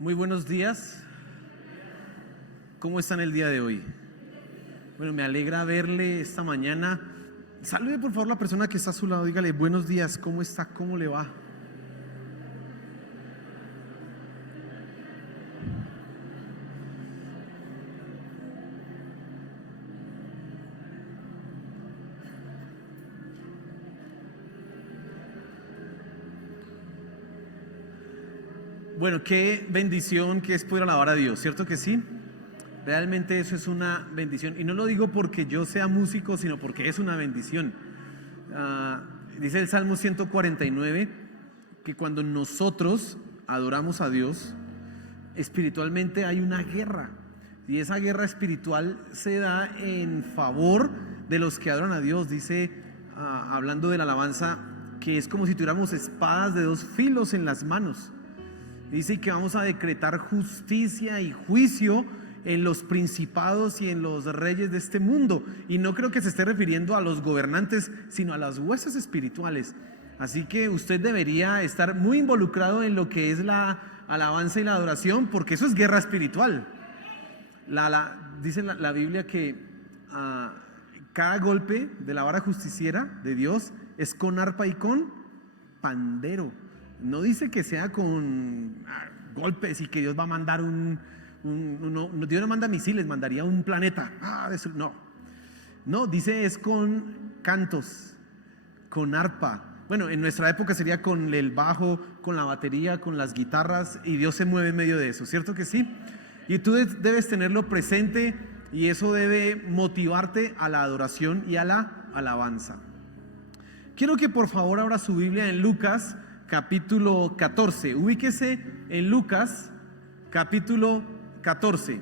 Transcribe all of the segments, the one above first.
Muy buenos días. ¿Cómo están el día de hoy? Bueno, me alegra verle esta mañana. Salude por favor a la persona que está a su lado. Dígale buenos días, ¿cómo está? ¿Cómo le va? Bueno, qué bendición que es poder alabar a Dios, ¿cierto que sí? Realmente eso es una bendición. Y no lo digo porque yo sea músico, sino porque es una bendición. Dice el Salmo 149 que cuando nosotros adoramos a Dios, espiritualmente hay una guerra. Y esa guerra espiritual se da en favor de los que adoran a Dios. Dice, hablando de la alabanza, que es como si tuviéramos espadas de dos filos en las manos. Dice que vamos a decretar justicia y juicio en los principados y en los reyes de este mundo. Y no creo que se esté refiriendo a los gobernantes, sino a las huestes espirituales. Así que usted debería estar muy involucrado en lo que es la alabanza y la adoración, porque eso es guerra espiritual. Dice la Biblia que cada golpe de la vara justiciera de Dios es con arpa y con pandero. No dice que sea con golpes y que Dios va a mandar Dios no manda misiles, mandaría un planeta. No, dice es con cantos, con arpa. Bueno, en nuestra época sería con el bajo, con la batería, con las guitarras, y Dios se mueve en medio de eso, ¿cierto que sí? Y tú debes tenerlo presente, y eso debe motivarte a la adoración y a la alabanza. Quiero que por favor abra su Biblia en Lucas capítulo 14. Ubíquese en Lucas capítulo 14.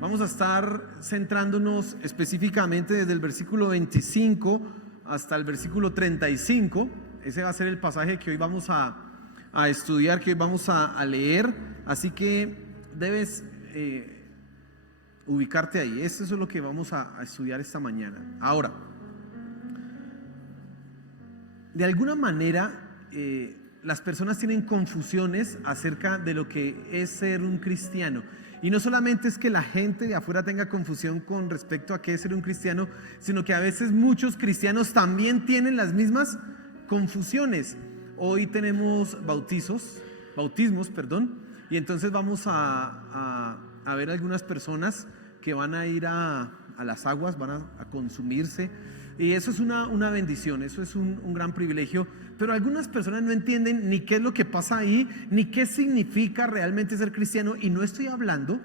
Vamos a estar centrándonos específicamente desde el versículo 25 hasta el versículo 35. Ese va a ser el pasaje que hoy vamos a estudiar, que hoy vamos a leer. Así que debes ubicarte ahí. Esto es lo que vamos a estudiar esta mañana. Ahora, de alguna manera las personas tienen confusiones acerca de lo que es ser un cristiano. Y no solamente es que la gente de afuera tenga confusión con respecto a qué es ser un cristiano, sino que a veces muchos cristianos también tienen las mismas confusiones. Hoy tenemos bautismos, y entonces vamos a ver algunas personas que van a ir a las aguas, van a consumirse. Y eso es una bendición, eso es un gran privilegio. Pero algunas personas no entienden ni qué es lo que pasa ahí, ni qué significa realmente ser cristiano. Y no estoy hablando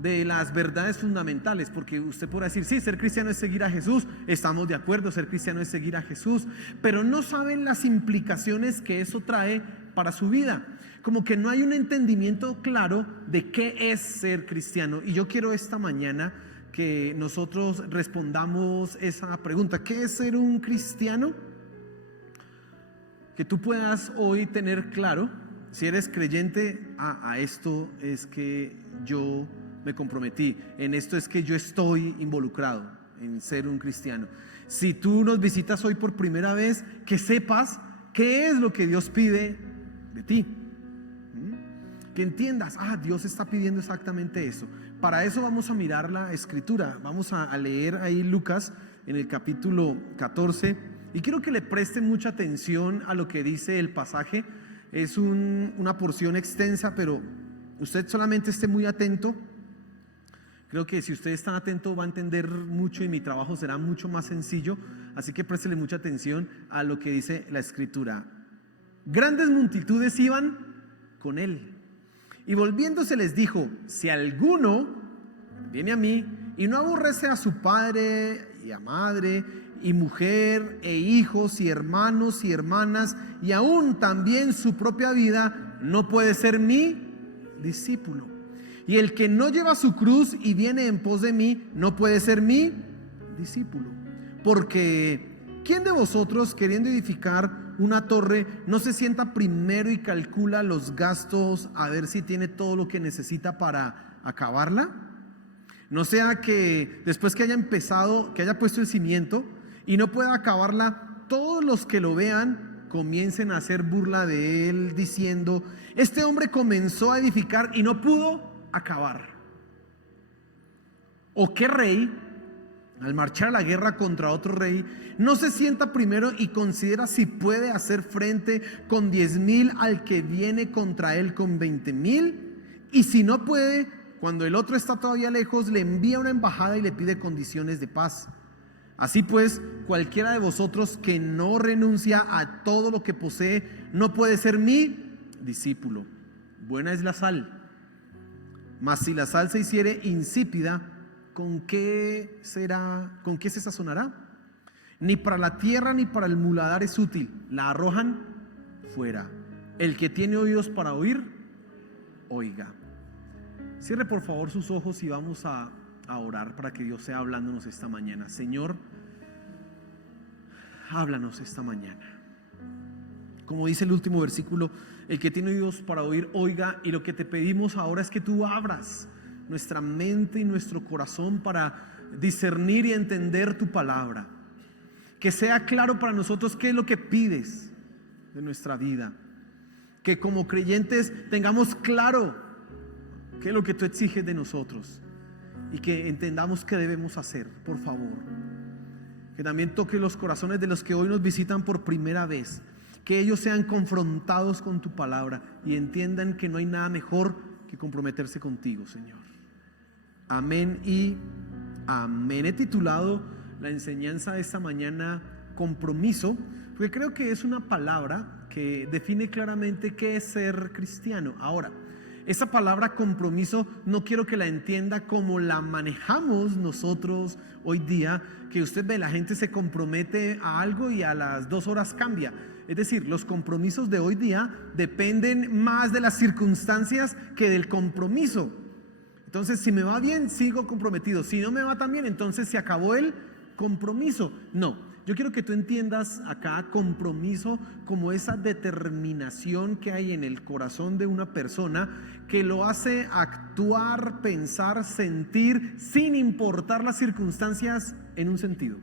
de las verdades fundamentales, porque usted podrá decir, sí, ser cristiano es seguir a Jesús, estamos de acuerdo, ser cristiano es seguir a Jesús, pero no saben las implicaciones que eso trae para su vida. Como que no hay un entendimiento claro de qué es ser cristiano. Y yo quiero esta mañana que nosotros respondamos esa pregunta: ¿qué es ser un cristiano? Que tú puedas hoy tener claro, si eres creyente, a esto es que yo me comprometí, en esto es que yo estoy involucrado en ser un cristiano. Si tú nos visitas hoy por primera vez, que sepas qué es lo que Dios pide de ti, que entiendas, Dios está pidiendo exactamente eso. Para eso vamos a mirar la escritura, vamos a leer ahí Lucas en el capítulo 14, y quiero que le presten mucha atención a lo que dice el pasaje. Es una porción extensa, pero usted solamente esté muy atento. Creo que si usted está atento va a entender mucho y mi trabajo será mucho más sencillo, así que préstele mucha atención a lo que dice la escritura. Grandes multitudes iban con él, y volviéndose les dijo: si alguno viene a mí y no aborrece a su padre y a madre y mujer e hijos y hermanos y hermanas y aún también su propia vida, no puede ser mi discípulo. Y el que no lleva su cruz y viene en pos de mí, no puede ser mi discípulo. Porque ¿quién de vosotros, queriendo edificar una torre, no se sienta primero y calcula los gastos a ver si tiene todo lo que necesita para acabarla? No sea que después que haya empezado, que haya puesto el cimiento y no pueda acabarla, todos los que lo vean comiencen a hacer burla de él diciendo: este hombre comenzó a edificar y no pudo acabar. ¿O qué rey, al marchar a la guerra contra otro rey, no se sienta primero y considera si puede hacer frente con 10,000 al que viene contra él con 20,000? Y si no puede, cuando el otro está todavía lejos, le envía una embajada y le pide condiciones de paz. Así pues, cualquiera de vosotros que no renuncia a todo lo que posee no puede ser mi discípulo. Buena es la sal, mas si la sal se hiciere insípida, ¿con qué se sazonará? Ni para la tierra ni para el muladar es útil, la arrojan fuera. El que tiene oídos para oír, oiga. Cierre por favor sus ojos y vamos a orar para que Dios sea hablándonos esta mañana. Señor, háblanos esta mañana. Como dice el último versículo, el que tiene oídos para oír, oiga. Y lo que te pedimos ahora es que tú abras nuestra mente y nuestro corazón para discernir y entender tu palabra. Que sea claro para nosotros qué es lo que pides de nuestra vida. Que como creyentes tengamos claro qué es lo que tú exiges de nosotros y que entendamos qué debemos hacer, por favor. Que también toque los corazones de los que hoy nos visitan por primera vez, que ellos sean confrontados con tu palabra y entiendan que no hay nada mejor que comprometerse contigo, Señor. Amén y amén. He titulado la enseñanza de esta mañana compromiso, porque creo que es una palabra que define claramente qué es ser cristiano. Ahora, esa palabra compromiso no quiero que la entienda como la manejamos nosotros hoy día, que usted ve, la gente se compromete a algo y a las 2 horas cambia. Es decir, los compromisos de hoy día dependen más de las circunstancias que del compromiso. Entonces, si me va bien, sigo comprometido. Si no me va tan bien, entonces se acabó el compromiso. No. Yo quiero que tú entiendas acá compromiso como esa determinación que hay en el corazón de una persona que lo hace actuar, pensar, sentir sin importar las circunstancias en un sentido.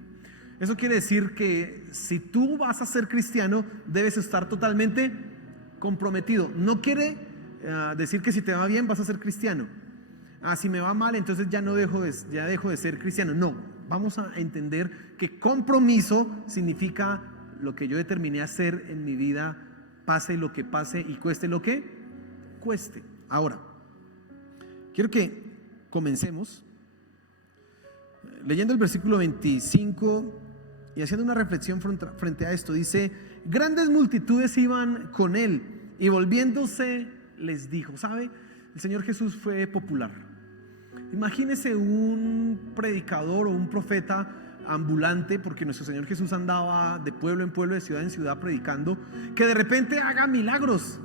Eso quiere decir que si tú vas a ser cristiano debes estar totalmente comprometido. No quiere decir que si te va bien vas a ser cristiano. Si me va mal entonces ya dejo de ser cristiano. No. Vamos a entender que compromiso significa lo que yo determiné hacer en mi vida, pase lo que pase y cueste lo que cueste. Ahora, quiero que comencemos leyendo el versículo 25 y haciendo una reflexión frente a esto. Dice: grandes multitudes iban con él y volviéndose les dijo. ¿Sabe? El Señor Jesús fue popular. Imagínese un predicador o un profeta ambulante, porque nuestro Señor Jesús andaba de pueblo en pueblo, de ciudad en ciudad predicando, que de repente haga milagros.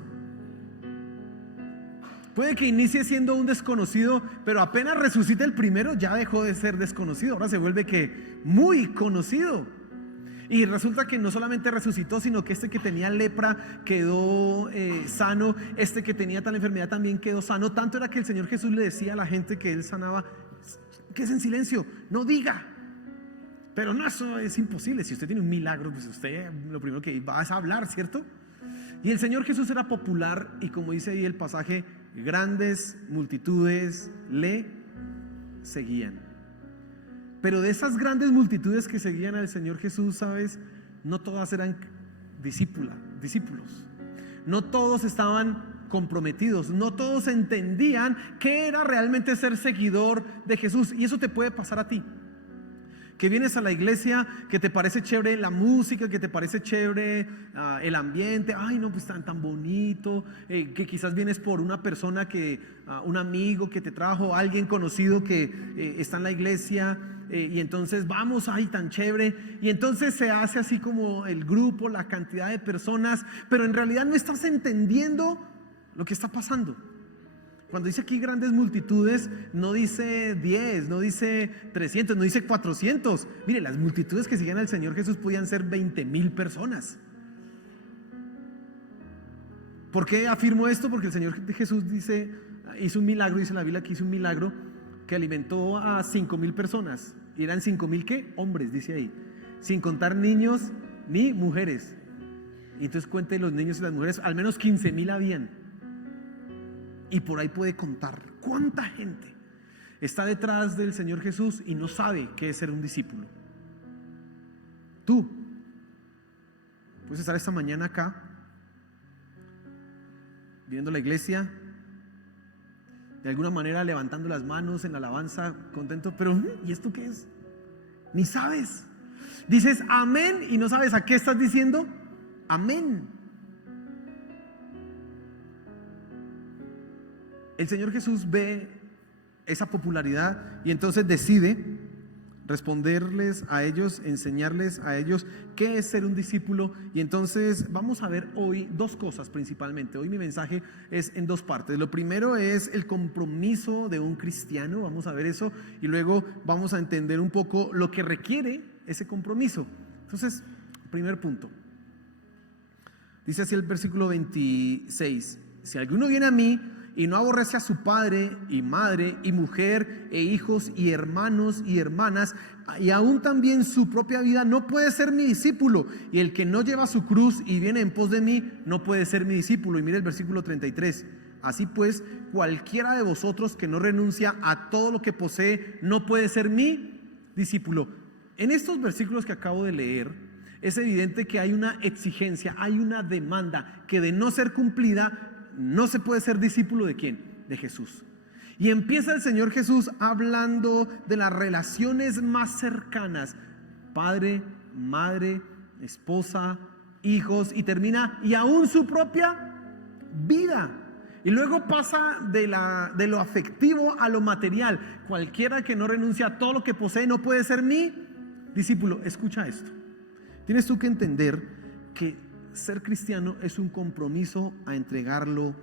Puede que inicie siendo un desconocido, pero apenas resucite el primero ya dejó de ser desconocido, ahora se vuelve que muy conocido. Y resulta que no solamente resucitó, sino que este que tenía lepra quedó sano, este que tenía tal enfermedad también quedó sano. Tanto era que el Señor Jesús le decía a la gente que él sanaba: que es en silencio, no diga. Pero no, eso es imposible. Si usted tiene un milagro, pues usted lo primero que va es a hablar, ¿cierto? Y el Señor Jesús era popular y, como dice ahí el pasaje, grandes multitudes le seguían. Pero de esas grandes multitudes que seguían al Señor Jesús, ¿sabes? No todas eran discípulos. No todos estaban comprometidos. No todos entendían qué era realmente ser seguidor de Jesús. Y eso te puede pasar a ti. Que vienes a la iglesia, que te parece chévere la música, que te parece chévere el ambiente, ay no, pues tan bonito, que quizás vienes por una persona un amigo que te trajo, alguien conocido que está en la iglesia, y entonces vamos, ay tan chévere, y entonces se hace así como el grupo, la cantidad de personas, pero en realidad no estás entendiendo lo que está pasando. Cuando dice aquí grandes multitudes, no dice 10, no dice 300, no dice 400. Mire, las multitudes que siguen al Señor Jesús podían ser 20,000 personas. ¿Por qué afirmo esto? Porque el Señor Jesús hizo un milagro, dice la Biblia que hizo un milagro que alimentó a 5,000 personas. ¿Y eran 5,000 qué? Hombres, dice ahí. Sin contar niños ni mujeres. Y entonces cuente los niños y las mujeres, al menos 15,000 habían. Y por ahí puede contar cuánta gente está detrás del Señor Jesús y no sabe qué es ser un discípulo. Tú puedes estar esta mañana acá, viendo la iglesia, de alguna manera levantando las manos en la alabanza, contento, pero ¿y esto qué es? Ni sabes. Dices amén y no sabes a qué estás diciendo amén. El Señor Jesús ve esa popularidad y entonces decide responderles a ellos, enseñarles a ellos qué es ser un discípulo. Y entonces vamos a ver hoy dos cosas principalmente. Hoy mi mensaje es en dos partes. Lo primero es el compromiso de un cristiano, vamos a ver eso, y luego vamos a entender un poco lo que requiere ese compromiso. Entonces, primer punto, dice así el versículo 26: si alguno viene a mí y no aborrece a su padre y madre y mujer e hijos y hermanos y hermanas, y aún también su propia vida, no puede ser mi discípulo. Y el que no lleva su cruz y viene en pos de mí, no puede ser mi discípulo. Y mire el versículo 33: así pues, cualquiera de vosotros que no renuncia a todo lo que posee, no puede ser mi discípulo. En estos versículos que acabo de leer, es evidente que hay una exigencia, hay una demanda que de no ser cumplida, no se puede ser discípulo de ¿quién? De Jesús. Y empieza el Señor Jesús hablando de las relaciones más cercanas: padre, madre, esposa, hijos, y termina, y aún su propia vida. Y luego pasa de lo afectivo a lo material. Cualquiera que no renuncia a todo lo que posee no puede ser mi discípulo. Escucha esto. Tienes tú que entender que ser cristiano es un compromiso a entregarlo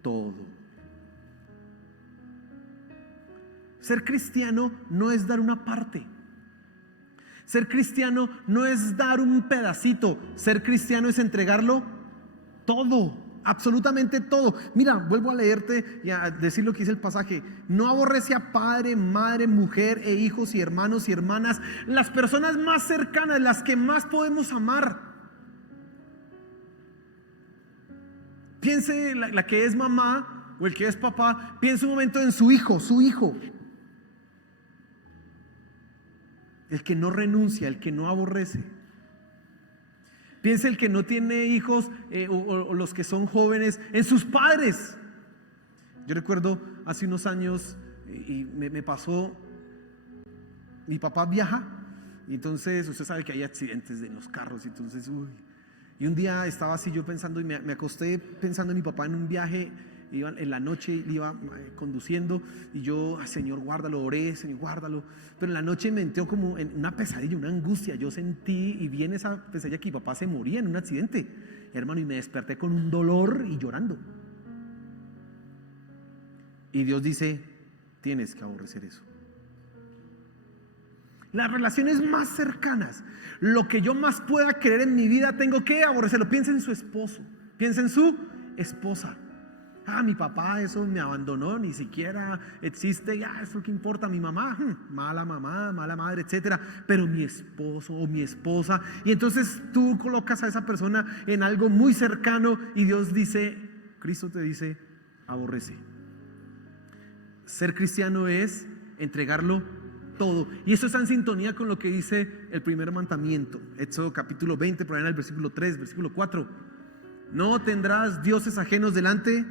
todo. Ser cristiano no es dar una parte. Ser cristiano no es dar un pedacito. Ser cristiano es entregarlo todo, absolutamente todo. Mira, vuelvo a leerte y a decir lo que dice el pasaje: no aborrece a padre, madre, mujer e hijos y hermanos y hermanas, las personas más cercanas, las que más podemos amar. Piense la que es mamá o el que es papá, piense un momento en su hijo, el que no renuncia, el que no aborrece. Piense el que no tiene hijos o los que son jóvenes, en sus padres. Yo recuerdo hace unos años y me pasó, mi papá viaja y entonces usted sabe que hay accidentes en los carros, y entonces y un día estaba así yo pensando y me acosté pensando en mi papá en un viaje, iba en la noche, iba conduciendo y yo: Señor, guárdalo, oré, Señor, guárdalo. Pero en la noche me entró como en una pesadilla, una angustia. Yo sentí, y vi en esa pesadilla, que mi papá se moría en un accidente, hermano, y me desperté con un dolor y llorando. Y Dios dice: tienes que aborrecer eso. Las relaciones más cercanas, lo que yo más pueda querer en mi vida, tengo que aborrecerlo. Piensa en su esposo, piensa en su esposa. Mi papá, eso me abandonó, ni siquiera existe, eso qué importa. Mi mamá, mala mamá, mala madre, etcétera. Pero mi esposo o mi esposa, y entonces tú colocas a esa persona en algo muy cercano y Dios dice, Cristo te dice: aborrece. Ser cristiano es entregarlo todo. Y eso está en sintonía con lo que dice el primer mandamiento, Éxodo capítulo 20, por ahí en el versículo 3, versículo 4: no tendrás dioses ajenos delante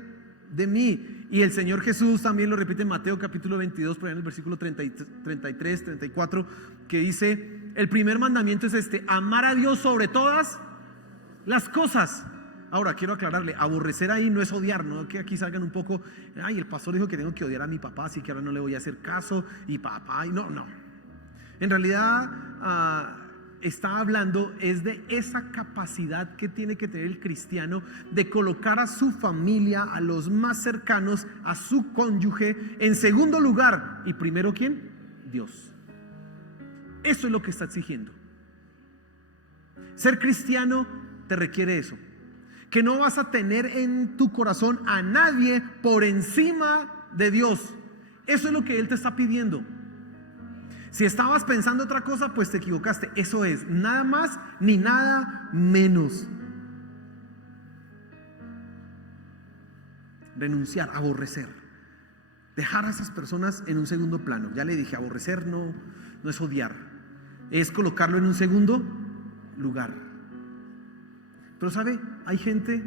de mí. Y el Señor Jesús también lo repite en Mateo capítulo 22, por ahí en el versículo 33, 34, que dice: el primer mandamiento es este: amar a Dios sobre todas las cosas. Ahora quiero aclararle, aborrecer ahí no es odiar, no que aquí salgan un poco, el pastor dijo que tengo que odiar a mi papá, así que ahora no le voy a hacer caso, y papá, y no. En realidad está hablando es de esa capacidad que tiene que tener el cristiano de colocar a su familia, a los más cercanos, a su cónyuge en segundo lugar, y primero ¿quién? Dios. Eso es lo que está exigiendo. Ser cristiano te requiere eso, que no vas a tener en tu corazón a nadie por encima de Dios. Eso es lo que Él te está pidiendo. Si estabas pensando otra cosa, pues te equivocaste. Eso es, nada más ni nada menos. renunciar, aborrecer. Dejar a esas personas en un segundo plano. Ya le dije, aborrecer no es odiar, es colocarlo en un segundo lugar. Pero ¿sabe? Hay gente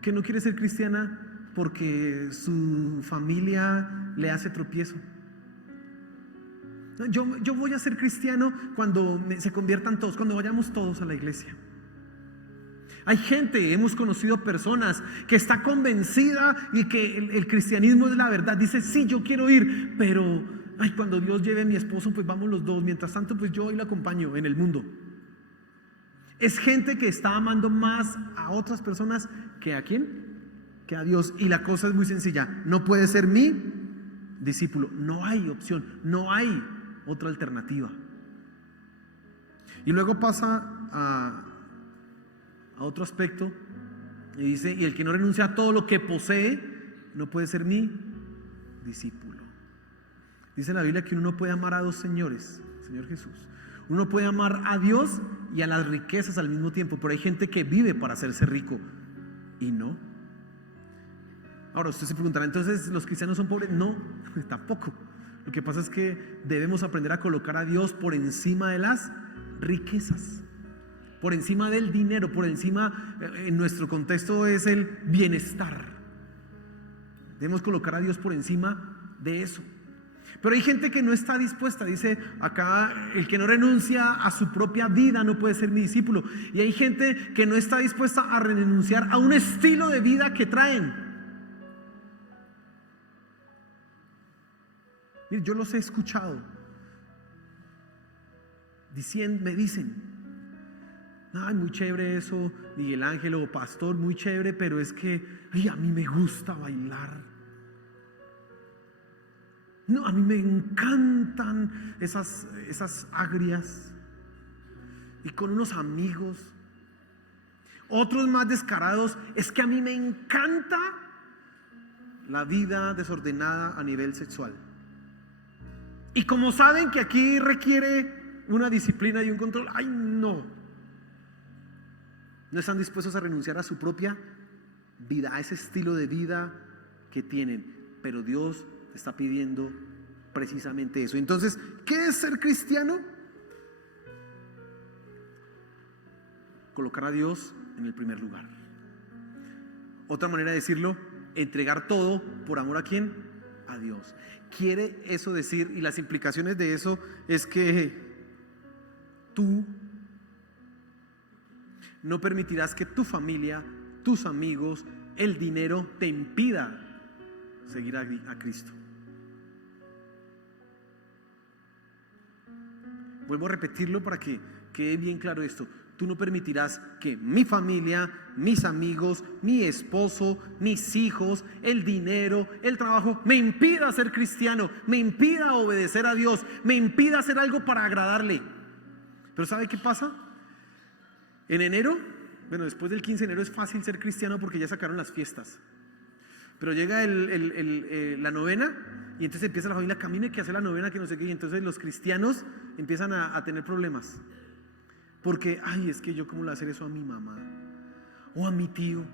que no quiere ser cristiana porque su familia le hace tropiezo. Yo voy a ser cristiano cuando se conviertan todos, cuando vayamos todos a la iglesia. Hay gente, hemos conocido personas que está convencida y que el cristianismo es la verdad. Dice, sí, yo quiero ir, pero cuando Dios lleve a mi esposo, pues vamos los dos. Mientras tanto, pues yo ahí lo acompaño en el mundo. Es gente que está amando más a otras personas que a ¿quién? Que a Dios. Y la cosa es muy sencilla. No puede ser mi discípulo. No hay opción, no hay otra alternativa. Y luego pasa a otro aspecto y dice, y el que no renuncia a todo lo que posee no puede ser mi discípulo. Dice la Biblia que uno no puede amar a dos señores, Señor Jesús. Uno puede amar a Dios y a las riquezas al mismo tiempo, pero hay gente que vive para hacerse rico y no. Ahora usted se preguntará, entonces los cristianos son pobres. No, tampoco. Lo que pasa es que debemos aprender a colocar a Dios por encima de las riquezas, por encima del dinero, por encima, en nuestro contexto es el bienestar. Debemos colocar a Dios por encima de eso. Pero hay gente que no está dispuesta. Dice acá, el que no renuncia a su propia vida no puede ser mi discípulo. Y hay gente que no está dispuesta a renunciar a un estilo de vida que traen. Mire, yo los he escuchado. Me dicen, ay, muy chévere eso, Miguel Ángel o pastor, muy chévere, pero es que a mí me gusta bailar. No, a mí me encantan esas agrias y con unos amigos. Otros más descarados, es que a mí me encanta la vida desordenada a nivel sexual. Y como saben que aquí requiere una disciplina y un control, ay no están dispuestos a renunciar a su propia vida, a ese estilo de vida que tienen. Pero Dios está pidiendo precisamente eso. Entonces, ¿qué es ser cristiano? Colocar a Dios en el primer lugar. Otra manera de decirlo, entregar todo por amor a ¿quién? A Dios. Quiere eso decir, y las implicaciones de eso es que tú no permitirás que tu familia, tus amigos, el dinero te impida seguir a Cristo. Vuelvo a repetirlo para que quede bien claro esto. Tú no permitirás que mi familia, mis amigos, mi esposo, mis hijos, el dinero, el trabajo me impida ser cristiano, me impida obedecer a Dios, me impida hacer algo para agradarle. Pero ¿sabe qué pasa? En enero, bueno, después del 15 de enero es fácil ser cristiano porque ya sacaron las fiestas. Pero llega la novena y entonces empieza la familia, camine que hace la novena, que no sé qué, y entonces los cristianos empiezan a tener problemas. Porque, ay, es que yo cómo le voy a hacer eso a mi mamá o a mi tío.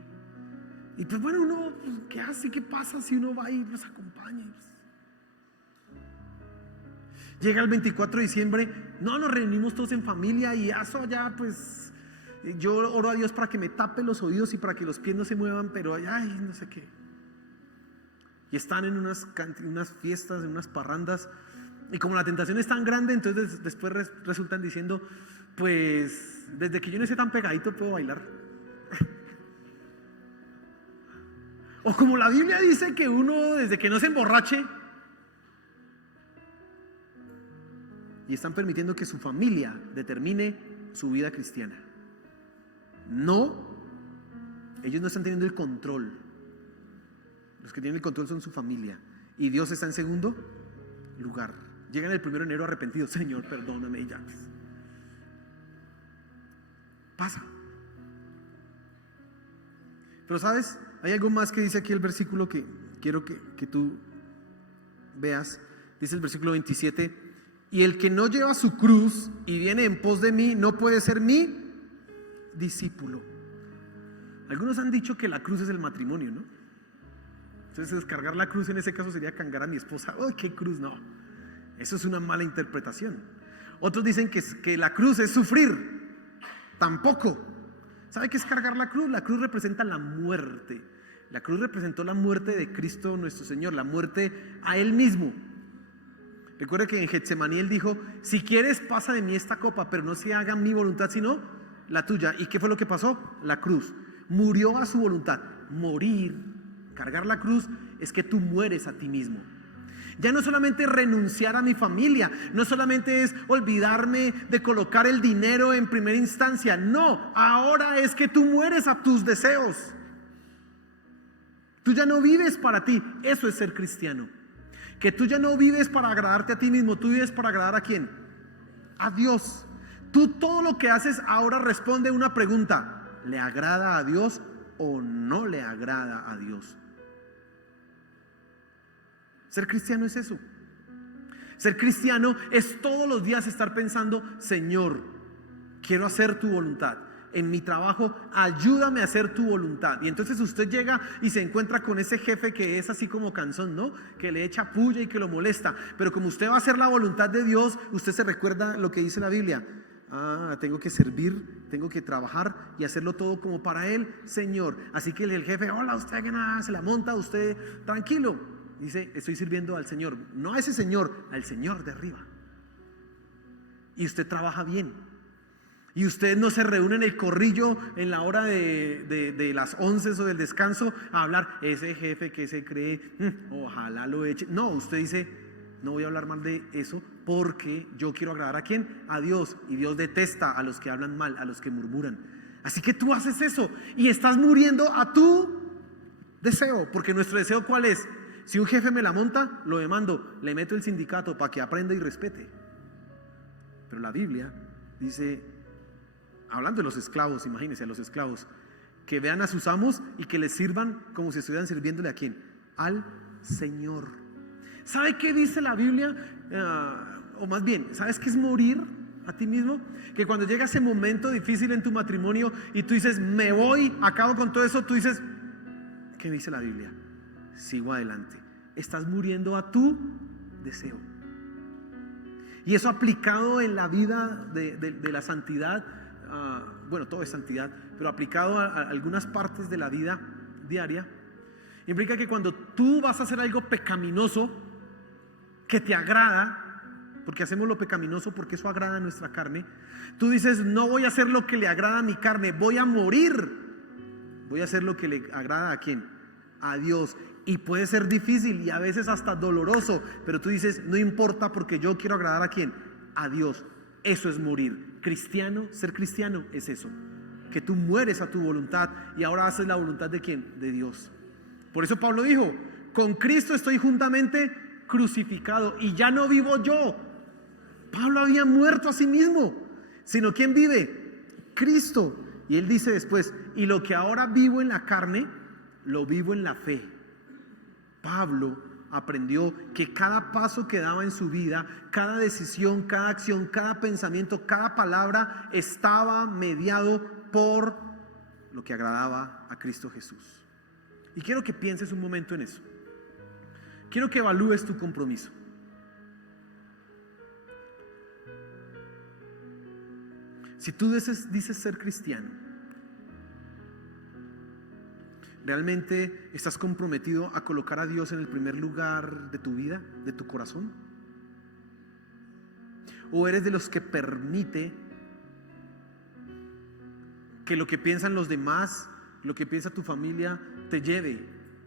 Y pues bueno, uno, pues, ¿qué hace? ¿Qué pasa si uno va y los acompaña? Llega el 24 de diciembre, nos reunimos todos en familia y eso allá, pues yo oro a Dios para que me tape los oídos y para que los pies no se muevan, pero ay, no sé qué. Y están en unas fiestas, en unas parrandas, y como la tentación es tan grande, entonces después resultan diciendo, pues desde que yo no esté tan pegadito puedo bailar. O como la Biblia dice que uno desde que no se emborrache, y están permitiendo que su familia determine su vida cristiana. No, ellos no están teniendo el control. Los que tienen el control son su familia. Y Dios está en segundo lugar. Llegan el 1 de enero arrepentidos. Señor, perdóname, y ya. Pasa. Pero sabes, hay algo más que dice aquí el versículo que quiero que tú veas. Dice el versículo 27: y el que no lleva su cruz y viene en pos de mí no puede ser mi discípulo. Algunos han dicho que la cruz es el matrimonio, ¿no? Entonces descargar la cruz en ese caso sería cargar a mi esposa. ¡Oh, qué cruz! No, eso es una mala interpretación. Otros dicen que la cruz es sufrir. Tampoco. ¿Sabe qué es cargar la cruz? La cruz representa la muerte. La cruz representó la muerte de Cristo nuestro Señor, la muerte a Él mismo. Recuerda que en Getsemaní Él dijo: si quieres pasa de mí esta copa, pero no se haga mi voluntad sino la tuya. ¿Y qué fue lo que pasó? La cruz. Murió a su voluntad. Morir, cargar la cruz, es que tú mueres a ti mismo. Ya no solamente renunciar a mi familia, no solamente es olvidarme de colocar el dinero en primera instancia. No, ahora es que tú mueres a tus deseos. Tú ya no vives para ti. Eso es ser cristiano. Que tú ya no vives para agradarte a ti mismo. Tú vives para agradar ¿a quién? A Dios. Tú todo lo que haces ahora responde a una pregunta: ¿le agrada a Dios o no le agrada a Dios? Ser cristiano es eso. Ser cristiano es todos los días estar pensando: Señor, quiero hacer tu voluntad. En mi trabajo, ayúdame a hacer tu voluntad. Y entonces usted llega y se encuentra con ese jefe que es así como cansón, ¿no? Que le echa puya y que lo molesta. Pero como usted va a hacer la voluntad de Dios, usted se recuerda lo que dice la Biblia: tengo que servir, tengo que trabajar y hacerlo todo como para Él, Señor. Así que el jefe: hola, usted que nada, se la monta, usted tranquilo. Dice: estoy sirviendo al Señor. No a ese Señor, al Señor de arriba. Y usted trabaja bien. Y usted no se reúne en el corrillo en la hora de las 11 o del descanso a hablar: ese jefe que se cree, ojalá lo eche. No, usted dice: no voy a hablar mal de eso porque yo quiero agradar ¿a quién? A Dios. Y Dios detesta a los que hablan mal, a los que murmuran. Así que tú haces eso y estás muriendo a tu deseo. Porque nuestro deseo, ¿cuál es? Si un jefe me la monta, lo demando, le meto el sindicato para que aprenda y respete. Pero la Biblia dice, hablando de los esclavos, imagínense a los esclavos, que vean a sus amos y que les sirvan como si estuvieran sirviéndole ¿a quién? Al Señor. ¿Sabe qué dice la Biblia? O más bien, ¿sabes qué es morir a ti mismo? Que cuando llega ese momento difícil en tu matrimonio y tú dices: me voy, acabo con todo eso, tú dices: ¿qué dice la Biblia? Sigo adelante. Estás muriendo a tu deseo. Y eso aplicado en la vida de la santidad, bueno, todo es santidad, pero aplicado a algunas partes de la vida diaria, implica que cuando tú vas a hacer algo pecaminoso que te agrada, porque hacemos lo pecaminoso porque eso agrada a nuestra carne, tú dices: no voy a hacer lo que le agrada a mi carne, voy a morir, voy a hacer lo que le agrada ¿a quién? A Dios. Y puede ser difícil y a veces hasta doloroso, pero tú dices: no importa porque yo quiero agradar ¿a quién? A Dios. Eso es morir. Cristiano, ser cristiano es eso, que tú mueres a tu voluntad y ahora haces la voluntad ¿de quién? De Dios. Por eso Pablo dijo: con Cristo estoy juntamente crucificado y ya no vivo yo. Pablo había muerto a sí mismo, sino ¿quién vive? Cristo. Y él dice después: y lo que ahora vivo en la carne, lo vivo en la fe. Pablo aprendió que cada paso que daba en su vida, cada decisión, cada acción, cada pensamiento, cada palabra estaba mediado por lo que agradaba a Cristo Jesús. Y quiero que pienses un momento en eso. Quiero que evalúes tu compromiso. Si tú dices ser cristiano, ¿realmente estás comprometido a colocar a Dios en el primer lugar de tu vida, de tu corazón? ¿O eres de los que permite que lo que piensan los demás, lo que piensa tu familia, te lleve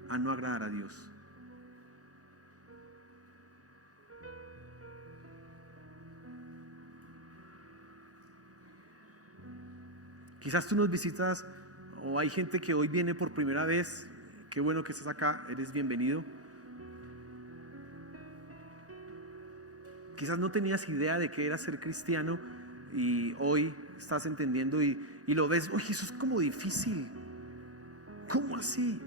a no agradar a Dios? Quizás tú nos visitas o hay gente que hoy viene por primera vez. Qué bueno que estás acá, eres bienvenido. Quizás no tenías idea de qué era ser cristiano y hoy estás entendiendo y lo ves: oye, eso es como difícil. ¿Cómo así?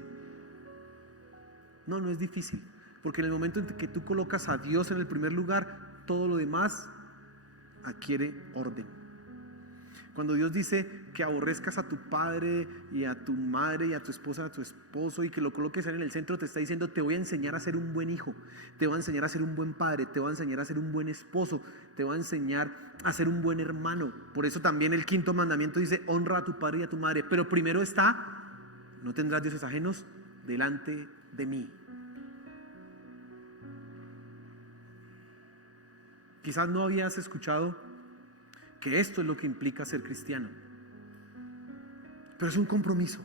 No, no es difícil, porque en el momento en que tú colocas a Dios en el primer lugar, todo lo demás adquiere orden. Cuando Dios dice que aborrezcas a tu padre y a tu madre y a tu esposa, a tu esposo, y que lo coloques en el centro, te está diciendo: te voy a enseñar a ser un buen hijo, te voy a enseñar a ser un buen padre, te voy a enseñar a ser un buen esposo, te voy a enseñar a ser un buen hermano. Por eso también el 5.º mandamiento dice: honra a tu padre y a tu madre. Pero primero está: no tendrás dioses ajenos delante de mí. Quizás no habías escuchado que esto es lo que implica ser cristiano, pero es un compromiso.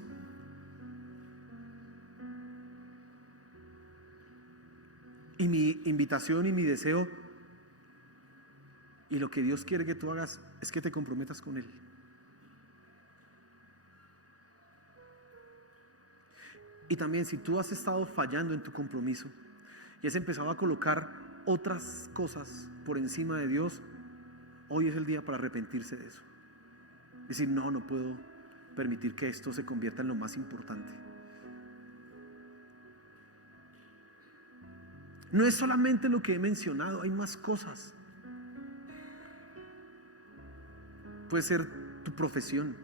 Y mi invitación y mi deseo y lo que Dios quiere que tú hagas es que te comprometas con Él. Y también, si tú has estado fallando en tu compromiso y has empezado a colocar otras cosas por encima de Dios, hoy es el día para arrepentirse de eso. Decir: no puedo permitir que esto se convierta en lo más importante. No es solamente lo que he mencionado, hay más cosas. Puede ser tu profesión,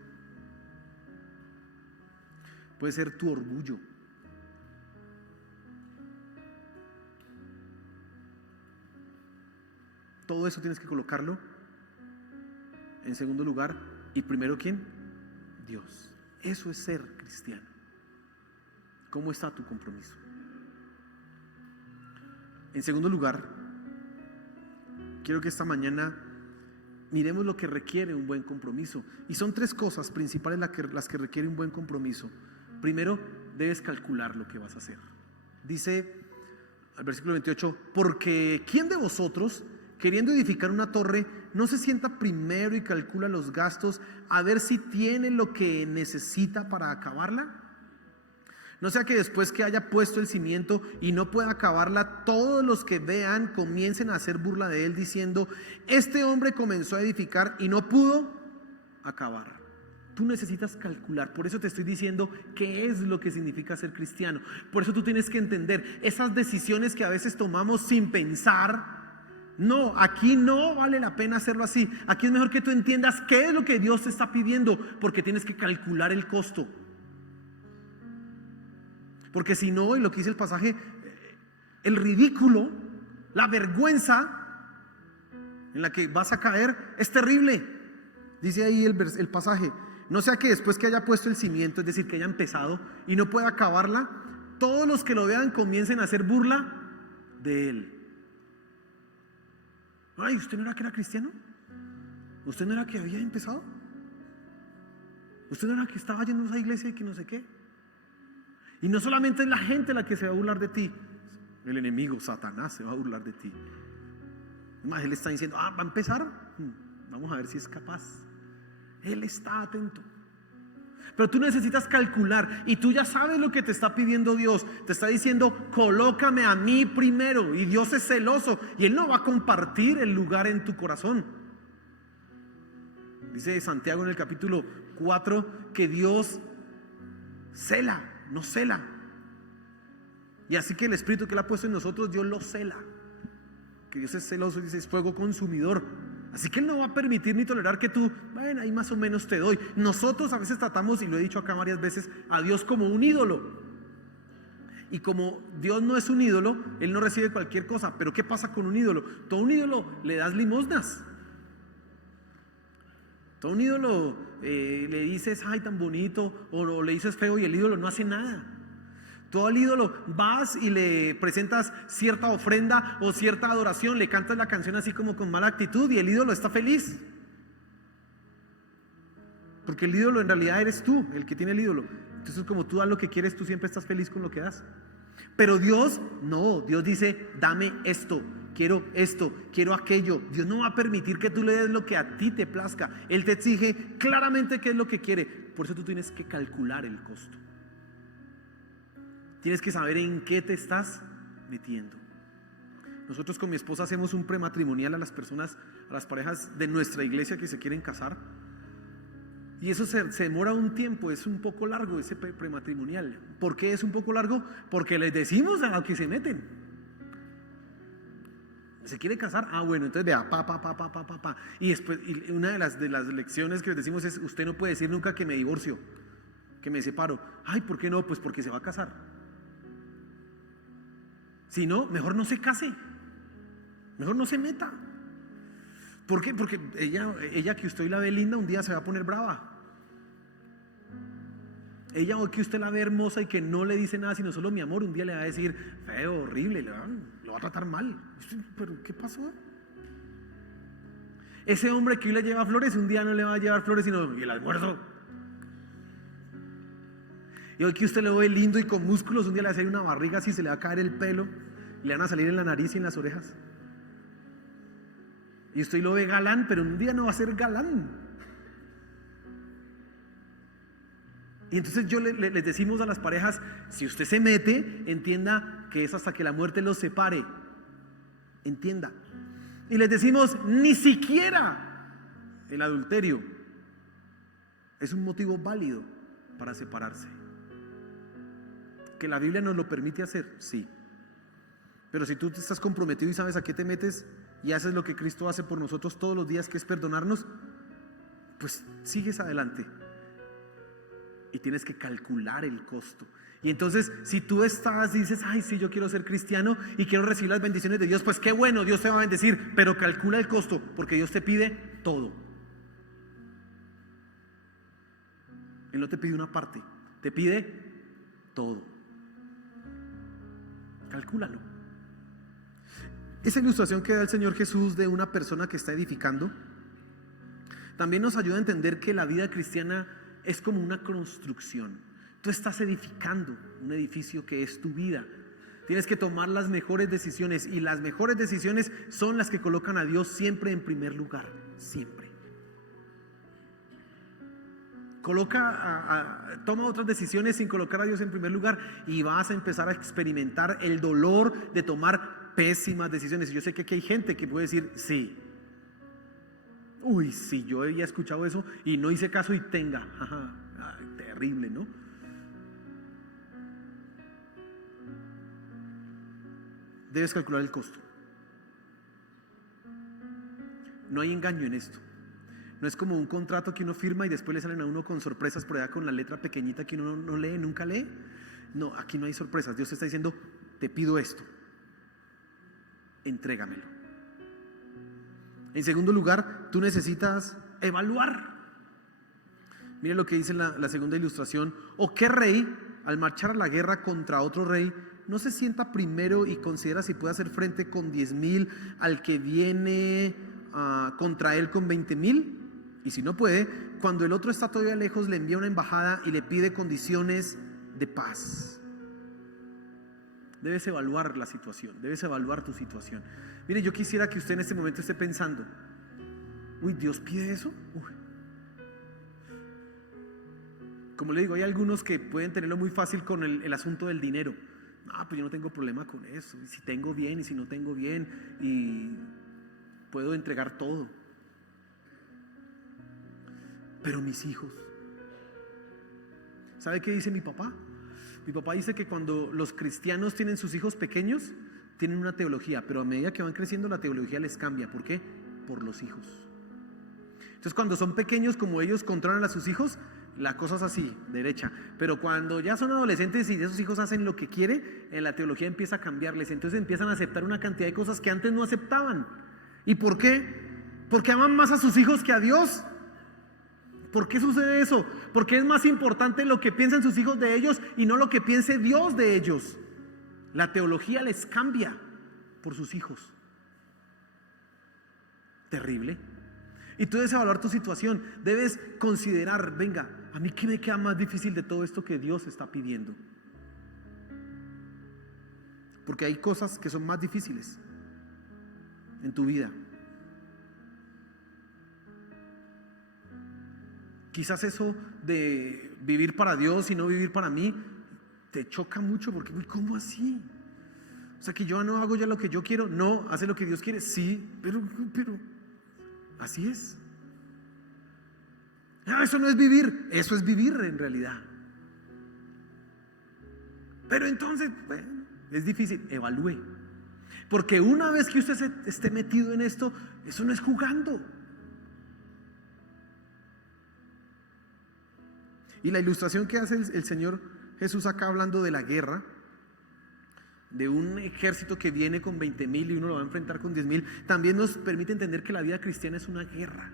puede ser tu orgullo, todo eso tienes que colocarlo en segundo lugar. Y primero, ¿quién? Dios. Eso es ser cristiano. ¿Cómo está tu compromiso? En segundo lugar, quiero que esta mañana miremos lo que requiere un buen compromiso. Y son 3 cosas principales las que requiere un buen compromiso. Primero, debes calcular lo que vas a hacer. Dice al versículo 28: porque ¿quién de vosotros, queriendo edificar una torre, no se sienta primero y calcula los gastos a ver si tiene lo que necesita para acabarla? No sea que después que haya puesto el cimiento y no pueda acabarla, todos los que vean comiencen a hacer burla de él, diciendo: este hombre comenzó a edificar y no pudo acabar. Tú necesitas calcular. Por eso te estoy diciendo qué es lo que significa ser cristiano. Por eso tú tienes que entender esas decisiones que a veces tomamos sin pensar. No, aquí no vale la pena hacerlo así. Aquí es mejor que tú entiendas qué es lo que Dios te está pidiendo, porque tienes que calcular el costo. Porque si no, y lo que dice el pasaje, el ridículo, la vergüenza en la que vas a caer es terrible. Dice ahí el pasaje: no sea que después que haya puesto el cimiento, es decir, que haya empezado y no pueda acabarla, todos los que lo vean comiencen a hacer burla de él. Ay, ¿usted no era que era cristiano? ¿Usted no era que había empezado? ¿Usted no era que estaba yendo a esa iglesia y que no sé qué? Y no solamente es la gente la que se va a burlar de ti, el enemigo, Satanás, se va a burlar de ti. Además, él está diciendo: va a empezar, vamos a ver si es capaz. Él está atento. Pero tú necesitas calcular, y tú ya sabes lo que te está pidiendo Dios. Te está diciendo: colócame a mí primero. Y Dios es celoso y Él no va a compartir el lugar en tu corazón. Dice Santiago en el capítulo 4 que Dios cela, no cela. Y así que el Espíritu que Él ha puesto en nosotros, Dios lo cela. Que Dios es celoso, dice, es fuego consumidor. Así que Él no va a permitir ni tolerar que tú, bueno, ahí más o menos te doy. Nosotros a veces tratamos, y lo he dicho acá varias veces, a Dios como un ídolo. Y como Dios no es un ídolo, Él no recibe cualquier cosa. Pero ¿qué pasa con un ídolo? Todo un ídolo le das limosnas. Todo un ídolo le dices, ay, tan bonito, o le dices feo, y el ídolo no hace nada. Todo el ídolo vas y le presentas cierta ofrenda o cierta adoración, le cantas la canción así como con mala actitud, y el ídolo está feliz. Porque el ídolo en realidad eres tú, el que tiene el ídolo. Entonces, como tú das lo que quieres, tú siempre estás feliz con lo que das. Pero Dios no, Dios dice, dame esto, quiero aquello. Dios no va a permitir que tú le des lo que a ti te plazca. Él te exige claramente qué es lo que quiere. Por eso tú tienes que calcular el costo. Tienes que saber en qué te estás metiendo. Nosotros con mi esposa hacemos un prematrimonial a las personas, a las parejas de nuestra iglesia que se quieren casar. Y eso se demora un tiempo, es un poco largo ese prematrimonial. ¿Por qué es un poco largo? Porque les decimos a lo que se meten. ¿Se quiere casar? Ah, bueno, entonces vea, pa. Y después, y una de las lecciones que les decimos es, usted no puede decir nunca que me divorcio, que me separo. Ay, ¿por qué no? Pues porque se va a casar. Si no, mejor no se case. Mejor no se meta. ¿Por qué? Porque ella que usted hoy la ve linda, un día se va a poner brava. Ella hoy que usted la ve hermosa y que no le dice nada sino solo mi amor, un día le va a decir feo, horrible, lo va a tratar mal. ¿Pero qué pasó? Ese hombre que hoy le lleva flores, un día no le va a llevar flores sino el almuerzo. Y hoy que usted lo ve lindo y con músculos, un día le va a hacer una barriga así, se le va a caer el pelo, le van a salir en la nariz y en las orejas. Y usted lo ve galán, pero un día no va a ser galán. Y entonces les decimos a las parejas, si usted se mete, entienda que es hasta que la muerte los separe. Entienda. Y les decimos, ni siquiera el adulterio es un motivo válido para separarse. ¿Que la Biblia nos lo permite hacer? Sí. Pero si tú te estás comprometido y sabes a qué te metes y haces lo que Cristo hace por nosotros todos los días, que es perdonarnos, pues sigues adelante. Y tienes que calcular el costo. Y entonces, si tú estás y dices, ay, sí, yo quiero ser cristiano y quiero recibir las bendiciones de Dios, pues qué bueno, Dios te va a bendecir, pero calcula el costo, porque Dios te pide todo. Él no te pide una parte, te pide todo. Calcúlalo. Esa ilustración que da el Señor Jesús de una persona que está edificando también nos ayuda a entender que la vida cristiana es como una construcción. Tú estás edificando un edificio que es tu vida. Tienes que tomar las mejores decisiones, y las mejores decisiones son las que colocan a Dios siempre en primer lugar, siempre. Toma otras decisiones sin colocar a Dios en primer lugar y vas a empezar a experimentar el dolor de tomar pésimas decisiones. Y yo sé que aquí hay gente que puede decir, sí, uy, sí, yo había escuchado eso y no hice caso y tenga, terrible, ¿no? Debes calcular el costo. No hay engaño en esto. No es como un contrato que uno firma y después le salen a uno con sorpresas por allá con la letra pequeñita que uno no lee, nunca lee. No, aquí no hay sorpresas. Dios te está diciendo, te pido esto, entrégamelo. En segundo lugar, tú necesitas evaluar. Mire lo que dice la segunda ilustración. ¿O qué rey, al marchar a la guerra contra otro rey, no se sienta primero y considera si puede hacer frente con 10,000 al que viene contra él con 20,000? Y si no puede, cuando el otro está todavía lejos, le envía una embajada y le pide condiciones de paz. Debes evaluar la situación, debes evaluar tu situación. Mire, yo quisiera que usted en este momento esté pensando, uy, ¿Dios pide eso? Uy. Como le digo, hay algunos que pueden tenerlo muy fácil con el asunto del dinero. Pues yo no tengo problema con eso. Y si tengo bien y si no tengo bien, y puedo entregar todo. Pero mis hijos, ¿sabe qué dice mi papá? Mi papá dice que cuando los cristianos tienen sus hijos pequeños, tienen una teología, pero a medida que van creciendo la teología les cambia. ¿Por qué? Por los hijos. Entonces cuando son pequeños, como ellos controlan a sus hijos, la cosa es así, derecha. Pero cuando ya son adolescentes y esos hijos hacen lo que quieren, la teología empieza a cambiarles. Entonces empiezan a aceptar una cantidad de cosas que antes no aceptaban. ¿Y por qué? Porque aman más a sus hijos que a Dios. ¿Por qué sucede eso? Porque es más importante lo que piensan sus hijos de ellos y no lo que piense Dios de ellos. La teología les cambia por sus hijos. Terrible. Y tú debes evaluar tu situación. Debes considerar, venga, ¿a mí qué me queda más difícil de todo esto que Dios está pidiendo? Porque hay cosas que son más difíciles en tu vida. Quizás eso de vivir para Dios y no vivir para mí te choca mucho porque, ¿cómo así? O sea, que yo no hago ya lo que yo quiero. No, hace lo que Dios quiere. Sí, pero así es. Eso no es vivir, eso es vivir en realidad. Pero entonces, bueno, es difícil. Evalúe. Porque una vez que usted esté metido en esto, eso no es jugando. Y la ilustración que hace el Señor Jesús acá hablando de la guerra, de un ejército que viene con 20,000 y uno lo va a enfrentar con 10,000, también nos permite entender que la vida cristiana es una guerra,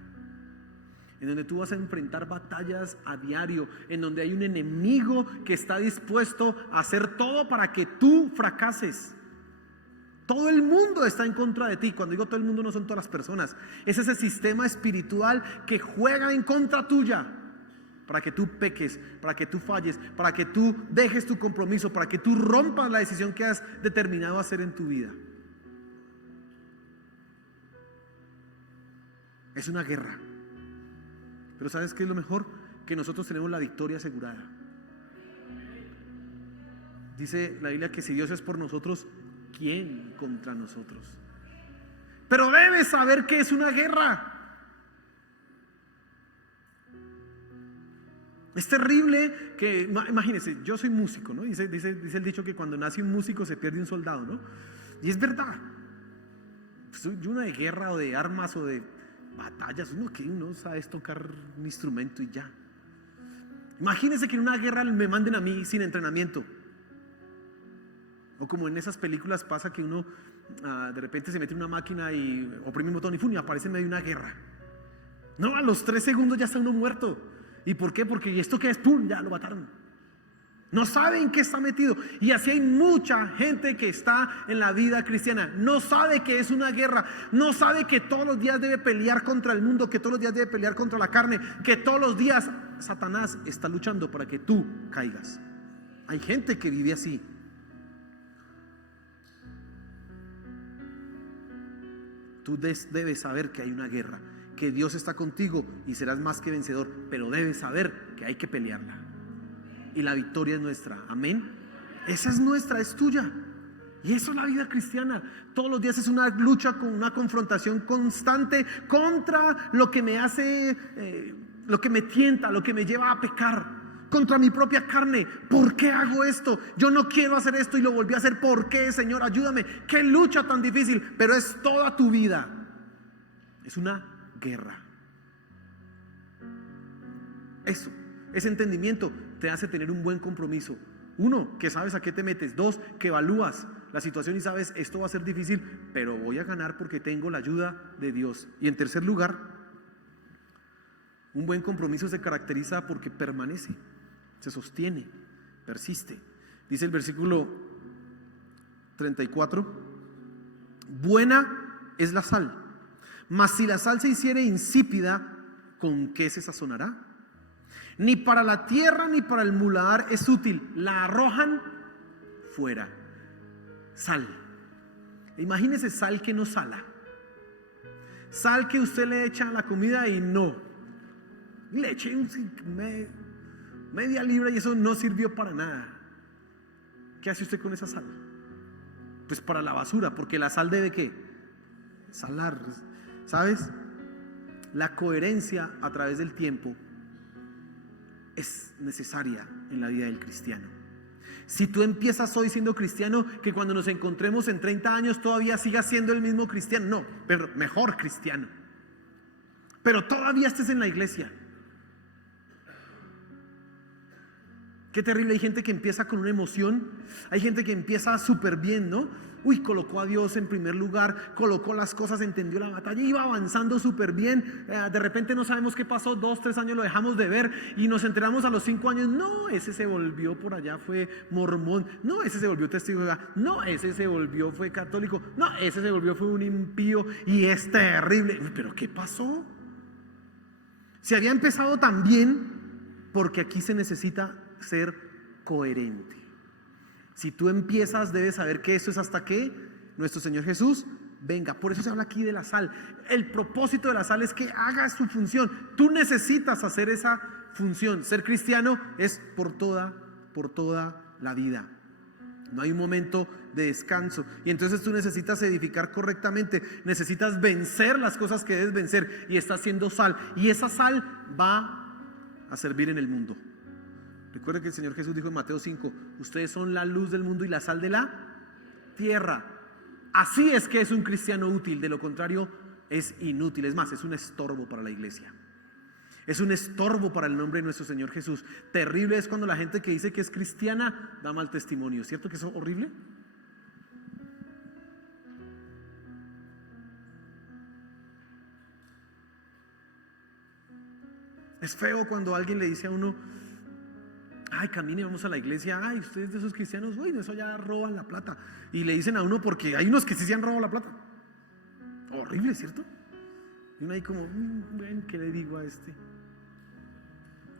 en donde tú vas a enfrentar batallas a diario, en donde hay un enemigo que está dispuesto a hacer todo para que tú fracases. Todo el mundo está en contra de ti. Cuando digo todo el mundo, no son todas las personas. Es ese sistema espiritual que juega en contra tuya, para que tú peques, para que tú falles, para que tú dejes tu compromiso, para que tú rompas la decisión que has determinado hacer en tu vida. Es una guerra. Pero ¿sabes qué es lo mejor? Que nosotros tenemos la victoria asegurada. Dice la Biblia que si Dios es por nosotros, ¿quién contra nosotros? Pero debes saber que es una guerra. Es terrible que, imagínense, yo soy músico, ¿no? Dice el dicho que cuando nace un músico se pierde un soldado, ¿no? Y es verdad. Una de guerra o de armas o de batallas, uno sabe tocar un instrumento y ya. Imagínense que en una guerra me manden a mí sin entrenamiento. O como en esas películas pasa que uno de repente se mete en una máquina y oprime un botón y aparece en medio de una guerra. No, a los 3 segundos ya está uno muerto. ¿Y por qué? Porque esto que es, ¡pum!, ya lo mataron. No sabe en qué está metido. Y así hay mucha gente que está en la vida cristiana. No sabe que es una guerra. No sabe que todos los días debe pelear contra el mundo, que todos los días debe pelear contra la carne, que todos los días Satanás está luchando para que tú caigas. Hay gente que vive así. Tú debes saber que hay una guerra, que Dios está contigo y serás más que vencedor, pero debes saber que hay que pelearla y la victoria es nuestra. Amén. Esa es nuestra, es tuya. Y eso es la vida cristiana. Todos los días es una lucha, con una confrontación constante contra lo que me hace, lo que me tienta, lo que me lleva a pecar, contra mi propia carne. ¿Por qué hago esto? Yo no quiero hacer esto y lo volví a hacer. ¿Por qué, Señor? Ayúdame. Qué lucha tan difícil, pero es toda tu vida. Es una guerra. Eso, ese entendimiento te hace tener un buen compromiso. 1, que sabes a qué te metes. 2, que evalúas la situación y sabes, esto va a ser difícil, pero voy a ganar porque tengo la ayuda de Dios. Y en tercer lugar, un buen compromiso se caracteriza porque permanece, se sostiene, persiste. Dice el versículo 34: buena es la sal, mas si la sal se hiciere insípida, ¿con qué se sazonará? Ni para la tierra ni para el muladar es útil, la arrojan fuera. Sal. Imagínese sal que no sala. Sal que usted le echa a la comida y no. Le eché media libra y eso no sirvió para nada. ¿Qué hace usted con esa sal? Pues para la basura, porque la sal debe ¿qué? Salar. ¿Sabes? La coherencia a través del tiempo es necesaria en la vida del cristiano. Si tú empiezas hoy siendo cristiano, que cuando nos encontremos en 30 años todavía sigas siendo el mismo cristiano, no, pero mejor cristiano, pero todavía estés en la iglesia. Qué terrible, hay gente que empieza con una emoción, hay gente que empieza súper bien, ¿no? Colocó a Dios en primer lugar, colocó las cosas, entendió la batalla, iba avanzando súper bien, de repente no sabemos qué pasó, 2, 3 años lo dejamos de ver y nos enteramos a los 5 años, no, ese se volvió por allá, fue mormón, no, ese se volvió testigo de Jehová, no, ese se volvió, fue católico, no, ese se volvió, fue un impío y es terrible. Pero ¿qué pasó? Se había empezado tan bien porque aquí se necesita ser coherente. Si tú empiezas, debes saber que esto es hasta que nuestro Señor Jesús venga. Por eso se habla aquí de la sal. El propósito de la sal es que haga su función. Tú necesitas hacer esa función. Ser cristiano es por toda la vida. No hay un momento de descanso. Y entonces tú necesitas edificar correctamente. Necesitas vencer las cosas que debes vencer. Y estás siendo sal. Y esa sal va a servir en el mundo. Recuerden que el Señor Jesús dijo en Mateo 5: ustedes son la luz del mundo y la sal de la tierra. Así es que es un cristiano útil, de lo contrario es inútil. Es más, es un estorbo para la iglesia. Es un estorbo para el nombre de nuestro Señor Jesús. Terrible es cuando la gente que dice que es cristiana da mal testimonio. ¿Cierto que eso es horrible? Es feo cuando alguien le dice a uno: ay, camine, vamos a la iglesia. Ay, ustedes de esos cristianos, uy, eso ya roban la plata. Y le dicen a uno, porque hay unos que sí se han robado la plata. Horrible, ¿cierto? Y uno ahí como, ven, ¿qué le digo a este?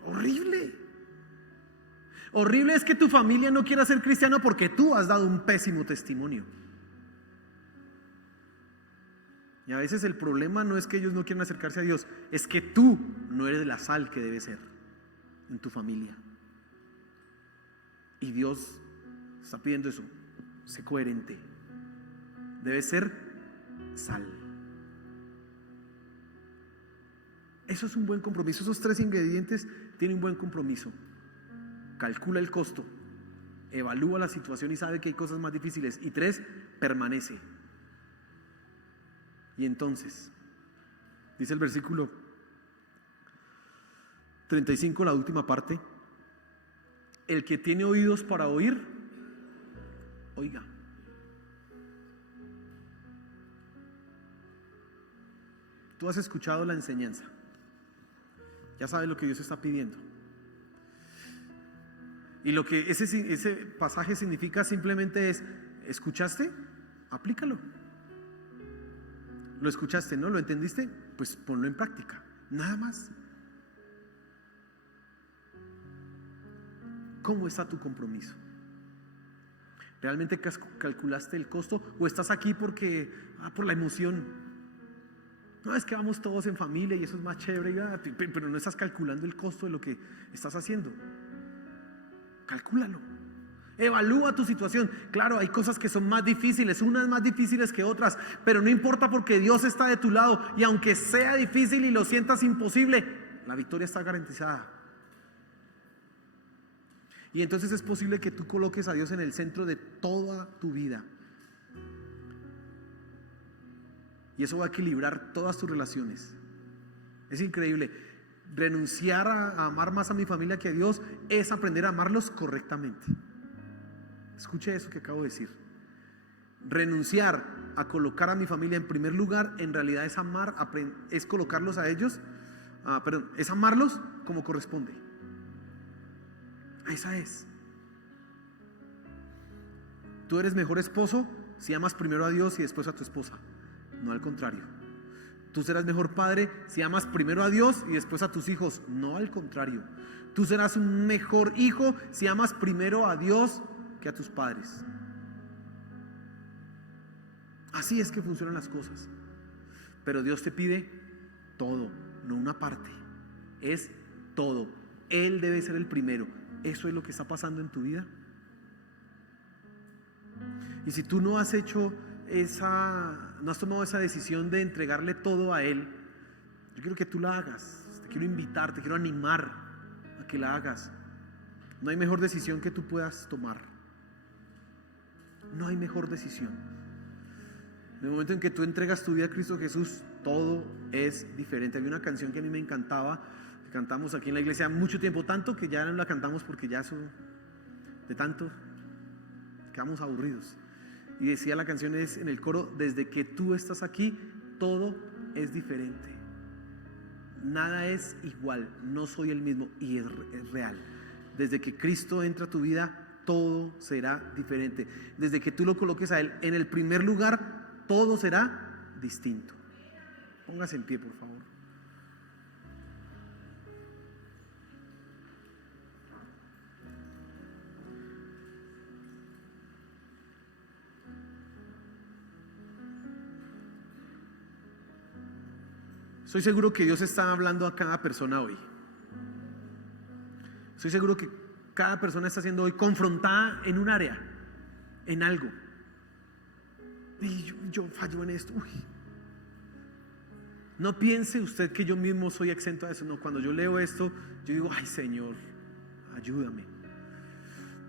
Horrible. Horrible es que tu familia no quiera ser cristiano porque tú has dado un pésimo testimonio. Y a veces el problema no es que ellos no quieran acercarse a Dios, es que tú no eres la sal que debe ser en tu familia. Y Dios está pidiendo eso: sé coherente, debe ser sal. Eso es un buen compromiso. Esos 3 ingredientes tienen un buen compromiso. Calcula el costo, evalúa la situación y sabe que hay cosas más difíciles. Y 3, permanece. Y entonces, dice el versículo 35, la última parte: el que tiene oídos para oír, oiga. Tú has escuchado la enseñanza, ya sabes lo que Dios está pidiendo. Y lo que ese pasaje significa simplemente es: ¿escuchaste? Aplícalo. ¿Lo escuchaste? ¿No? ¿Lo entendiste? Pues ponlo en práctica, nada más. ¿Cómo está tu compromiso? ¿Realmente calculaste el costo? ¿O estás aquí porque, por la emoción? No, es que vamos todos en familia y eso es más chévere, pero no estás calculando el costo de lo que estás haciendo. Calcúlalo. Evalúa tu situación. Claro, hay cosas que son más difíciles, unas más difíciles que otras, pero no importa porque Dios está de tu lado. Y aunque sea difícil y lo sientas imposible, la victoria está garantizada. Y entonces es posible que tú coloques a Dios en el centro de toda tu vida. Y eso va a equilibrar todas tus relaciones. Es increíble. Renunciar a amar más a mi familia que a Dios es aprender a amarlos correctamente. Escuche eso que acabo de decir. Renunciar a colocar a mi familia en primer lugar, en realidad es amar, es colocarlos a ellos, es amarlos como corresponde. Esa es. Tú eres mejor esposo si amas primero a Dios y después a tu esposa, no al contrario. Tú serás mejor padre si amas primero a Dios y después a tus hijos, no al contrario. Tú serás un mejor hijo si amas primero a Dios que a tus padres. Así es que funcionan las cosas. Pero Dios te pide todo, no una parte, es todo. Él debe ser el primero. ¿Eso es lo que está pasando en tu vida? Y si tú no has hecho no has tomado esa decisión de entregarle todo a Él, yo quiero que tú la hagas. Te quiero invitar, te quiero animar a que la hagas. No hay mejor decisión que tú puedas tomar. No hay mejor decisión. En el momento en que tú entregas tu vida a Cristo Jesús, todo es diferente. Había una canción que a mí me encantaba, que cantamos aquí en la iglesia mucho tiempo, tanto que ya no la cantamos porque ya eso, de tanto, quedamos aburridos. Y decía la canción en el coro: desde que tú estás aquí, todo es diferente. Nada es igual, no soy el mismo, y es real. Desde que Cristo entra a tu vida, todo será diferente. Desde que tú lo coloques a Él en el primer lugar, todo será distinto. Póngase en pie, por favor. Estoy seguro que Dios está hablando a cada persona hoy. Estoy seguro que cada persona está siendo hoy confrontada en un área, en algo. Y yo fallo en esto. Uy. No piense usted que yo mismo soy exento a eso. No, cuando yo leo esto, yo digo: ay, Señor, ayúdame.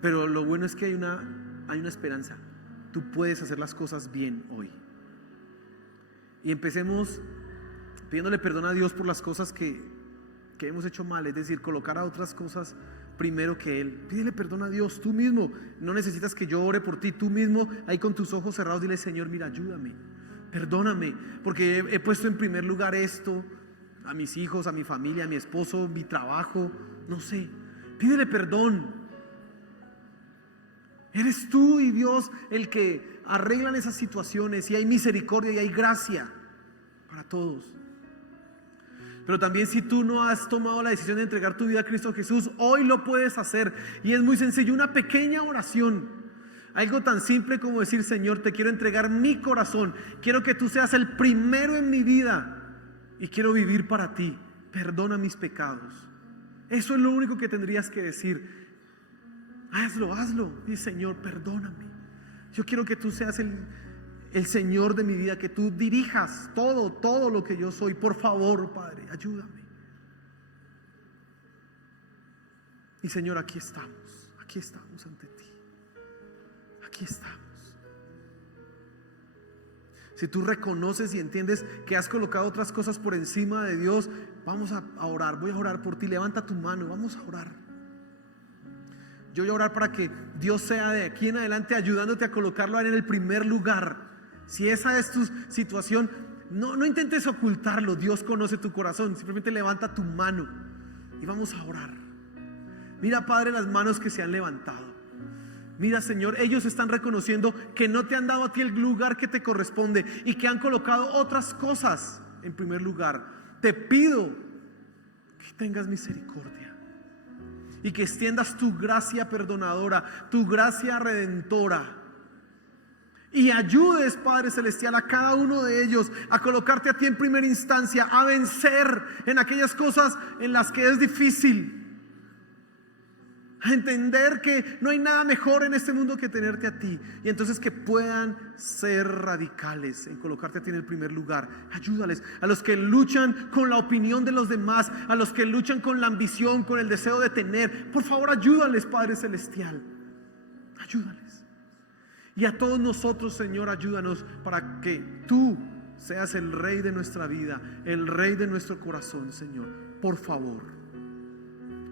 Pero lo bueno es que hay una esperanza. tú puedes hacer las cosas bien hoy. Y empecemos pidiéndole perdón a Dios por las cosas que hemos hecho mal, es decir, colocar a otras cosas primero que Él. Pídele perdón a Dios tú mismo. No necesitas que yo ore por ti, tú mismo ahí con tus ojos cerrados dile: Señor, mira, ayúdame, perdóname, porque he puesto en primer lugar esto, a mis hijos, a mi familia, a mi esposo, mi trabajo, no sé. Pídele perdón. Eres tú y Dios el que arreglan esas situaciones, y hay misericordia y hay gracia para todos. Pero también, si tú no has tomado la decisión de entregar tu vida a Cristo Jesús, hoy lo puedes hacer, y es muy sencillo. Una pequeña oración, algo tan simple como decir: Señor, te quiero entregar mi corazón, quiero que tú seas el primero en mi vida y quiero vivir para ti, perdona mis pecados. Eso es lo único que tendrías que decir. Hazlo, dice: Señor, perdóname, yo quiero que tú seas el Señor de mi vida, que tú dirijas todo lo que yo soy. Por favor, Padre, ayúdame. Y Señor, aquí estamos ante ti. Aquí estamos. Si tú reconoces y entiendes que has colocado otras cosas por encima de Dios, vamos a orar. Voy a orar por ti. Levanta tu mano, vamos a orar. Yo voy a orar para que Dios sea de aquí en adelante ayudándote a colocarlo en el primer lugar. Si esa es tu situación, no intentes ocultarlo. Dios conoce tu corazón. Simplemente levanta tu mano y vamos a orar. Mira, Padre, las manos que se han levantado. Mira, Señor, ellos están reconociendo que no te han dado a ti el lugar que te corresponde y que han colocado otras cosas en primer lugar. Te pido que tengas misericordia y que extiendas tu gracia perdonadora, tu gracia redentora, y ayudes, Padre Celestial, a cada uno de ellos a colocarte a ti en primera instancia, a vencer en aquellas cosas en las que es difícil, a entender que no hay nada mejor en este mundo que tenerte a ti, y entonces que puedan ser radicales en colocarte a ti en el primer lugar. Ayúdales a los que luchan con la opinión de los demás, a los que luchan con la ambición, con el deseo de tener. Por favor, ayúdales, Padre Celestial, ayúdales. Y a todos nosotros, Señor, ayúdanos para que tú seas el Rey de nuestra vida, el Rey de nuestro corazón, Señor. Por favor,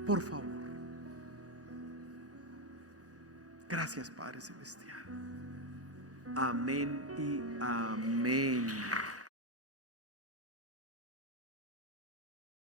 por favor. Gracias, Padre Celestial. Amén y amén.